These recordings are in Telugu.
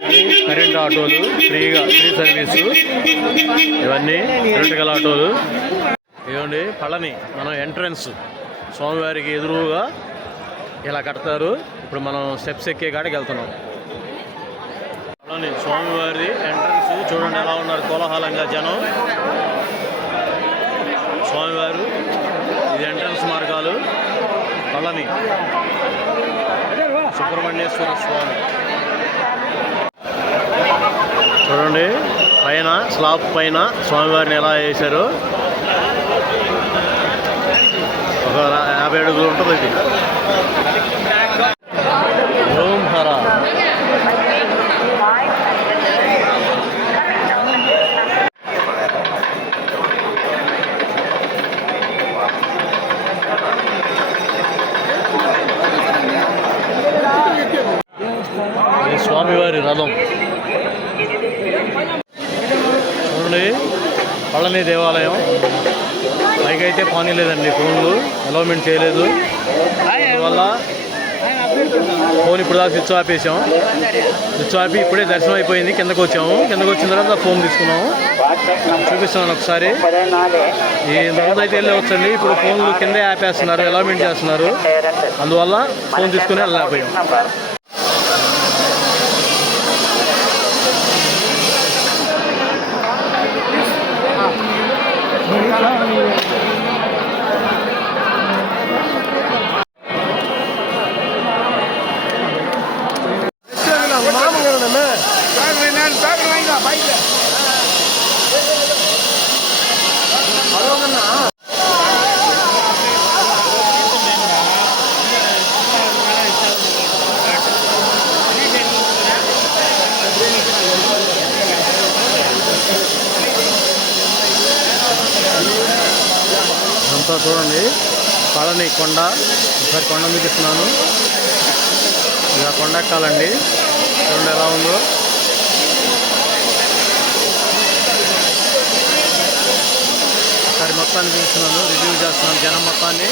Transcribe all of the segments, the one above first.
కరెంట్ ఆటోలు ఫ్రీగా ఫ్రీ సర్వీసు. ఇవన్నీ ఎలక్ట్రికల్ ఆటోలు. ఇవ్వండి పళని మనం ఎంట్రన్స్. స్వామివారికి ఎదురుగా ఇలా కడతారు. ఇప్పుడు మనం స్టెప్స్ ఎక్కే కాడికి వెళ్తున్నాం. పళని స్వామివారి ఎంట్రన్స్. చూడండి ఎలా ఉన్నారు కోలాహలంగా జనం. స్వామివారు ఇది ఎంట్రన్స్ మార్గాలు. పళని. సుబ్రహ్మణ్యేశ్వర స్వామి. చూడండి. పైన స్లాబ్ పైన స్వామివారిని ఎలా వేశారు? ఒక యాభై అడుగులు ఉంటుంది ఇది. ఓం హర. స్వామివారి రథం. చూడండి పళని దేవాలయం. పైకైతే పానీ లేదండి ఫోన్లు అలౌమెంట్ చేయలేదు. అందువల్ల ఫోన్ ఇప్పుడు దాకా స్విచ్ ఆపేసాం స్విచ్ ఆపి ఇప్పుడే దర్శనం అయిపోయింది. కిందకు వచ్చాము. కిందకు వచ్చిన తర్వాత ఫోన్ తీసుకున్నాము. చూపిస్తున్నాను ఒకసారి. ఈ తర్వాత అయితే వెళ్ళి ఇప్పుడు ఫోన్లు కిందే ఆపేస్తున్నారు అలౌమెంట్ చేస్తున్నారు. అందువల్ల ఫోన్ తీసుకుని వెళ్ళలేకపోయాం. అంతా చూడండి. పళని కొండ. ఒకసారి కొండ చూపిస్తున్నాను ఇలా కొండ ఎక్కాలండి. చూడండి ఎలా ఉందో ఒకసారి మొత్తాన్ని చూస్తున్నాను రివ్యూ చేస్తున్నాను జనం మొత్తాన్ని.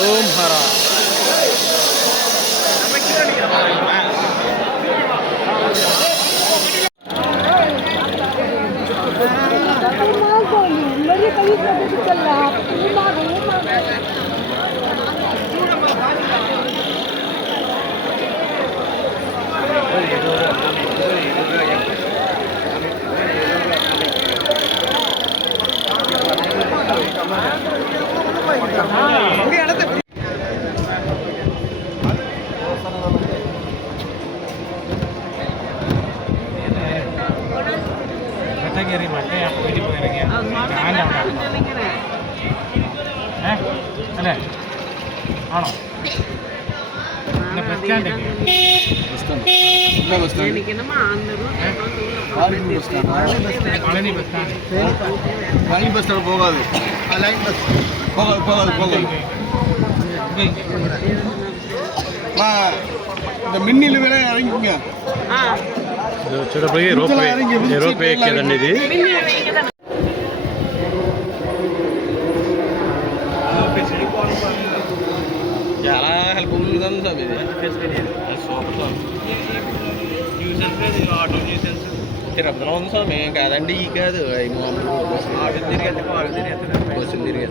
ఓం హరా. കയറി മറ്റേ വീട്ടിൽ പോയി ഇറങ്ങിയ അല്ലേ ആണോ லைன் பஸ் ஸ்டாண்ட் போகாது. லைன் பஸ் போகாது. போகாது. போகாது இந்த மின்னில் ఇది చాలా హెల్ప్ఫుల్గా ఉంది సార్ ఇది ఆటో న్యూసెన్స్ తిరుపతిలో ఉంది సార్ మేము కాదండి ఈ కాదు అవి మామూలు బస్సులు ఆటో తిరిగి ఆటో తిరిగి బస్సులు తిరిగి